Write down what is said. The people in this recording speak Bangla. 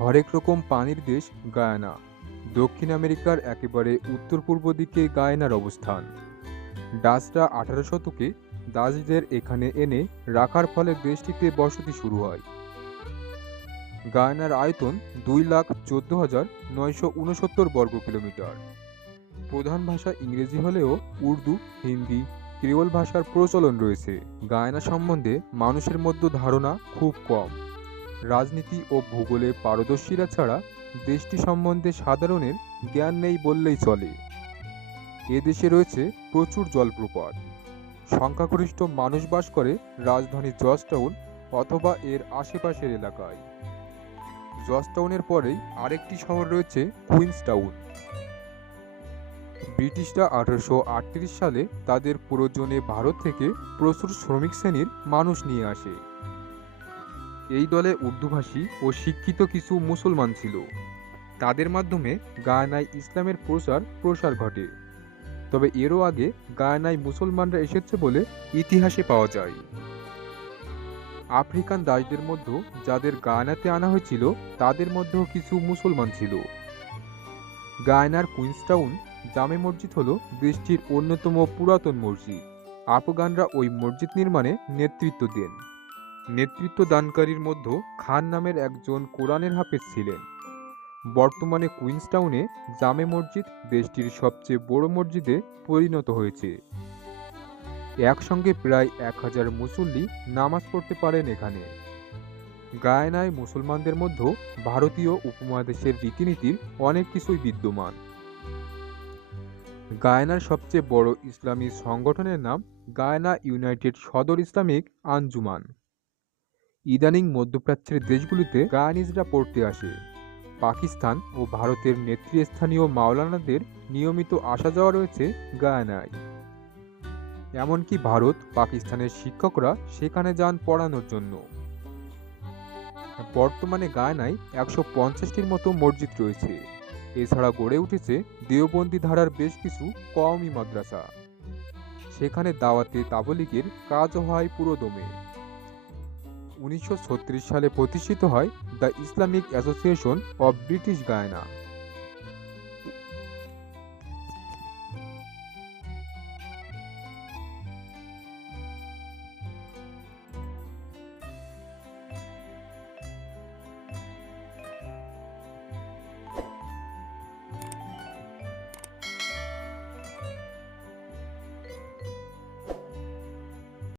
হরেক রকম পানির দেশ গায়ানা। দক্ষিণ আমেরিকার একেবারে উত্তর পূর্ব দিকে গায়ানার অবস্থান। ডাচরা 18 শতকে ডাচদের এখানে এনে রাখার ফলে দেশটিতে বসতি শুরু হয়। গায়ানার আয়তন 2,14,969 বর্গ কিলোমিটার। প্রধান ভাষা ইংরেজি হলেও উর্দু, হিন্দি, ক্রিওল ভাষার প্রচলন রয়েছে। গায়ানা সম্বন্ধে মানুষের মধ্যে ধারণা খুব কম। রাজনীতি ও ভূগোলে পারদর্শীরা ছাড়া দেশটি সম্বন্ধে সাধারণের জ্ঞান নেই বললেই চলে। এ দেশে রয়েছে প্রচুর জলপ্রপাত। সংখ্যাগরিষ্ঠ মানুষ বাস করে রাজধানী জর্জটাউন অথবা এর আশেপাশের এলাকায়। জর্জটাউনের পরেই আরেকটি শহর রয়েছে কুইন্সটাউন। ব্রিটিশরা 1838 সালে তাদের প্রয়োজনে ভারত থেকে প্রচুর শ্রমিক শ্রেণীর মানুষ নিয়ে আসে। এই দলে উর্দুভাষী ও শিক্ষিত কিছু মুসলমান ছিল। তাদের মাধ্যমে গায়ানায় ইসলামের প্রসার ঘটে। তবে এরও আগে গায়ানায় মুসলমানরা এসেছে বলে ইতিহাসে পাওয়া যায়। আফ্রিকান দাসদের মধ্যে যাদের গায়ানাতে আনা হয়েছিল তাদের মধ্যেও কিছু মুসলমান ছিল। গায়ানার কুইন্সটাউন জামে মসজিদ হল দেশটির অন্যতম পুরাতন মসজিদ। আফগানরা ওই মসজিদ নির্মাণে নেতৃত্ব দেন। নেতৃত্ব দানকারীর মধ্যে খান নামের একজন কোরআনের হাফেজ ছিলেন। বর্তমানে কুইন্সটাউনে জামে মসজিদ দেশটির সবচেয়ে বড় মসজিদে পরিণত হয়েছে। একসঙ্গে প্রায় 1000 মুসল্লি নামাজ পড়তে পারেন এখানে। গায়ানায় মুসলমানদের মধ্যে ভারতীয় উপমহাদেশের রীতিনীতির অনেক কিছুই বিদ্যমান। গায়ানার সবচেয়ে বড় ইসলামী সংগঠনের নাম গায়ানা ইউনাইটেড সদর ইসলামিক আঞ্জুমান। ইদানিং মধ্যপ্রাচ্যের দেশগুলিতে গায়ানিজরা পড়তে আসে। পাকিস্তান ও ভারতের নেতৃস্থানীয় মাওলানাদের নিয়মিত আসা যাওয়া রয়েছে গায়ানায়। এমনকি ভারত পাকিস্তানের শিক্ষকরা সেখানে যান পড়ানোর জন্য। বর্তমানে গায়ানায় 150টির মতো মসজিদ রয়েছে। এছাড়া গড়ে উঠেছে দেওবন্দি ধারার বেশ কিছু কওমি মাদ্রাসা। সেখানে দাওয়াতে তাবলীগের কাজও হয় পুরোদমে। 1936 সালে প্রতিষ্ঠিত হয় the Islamic association of British Guyana.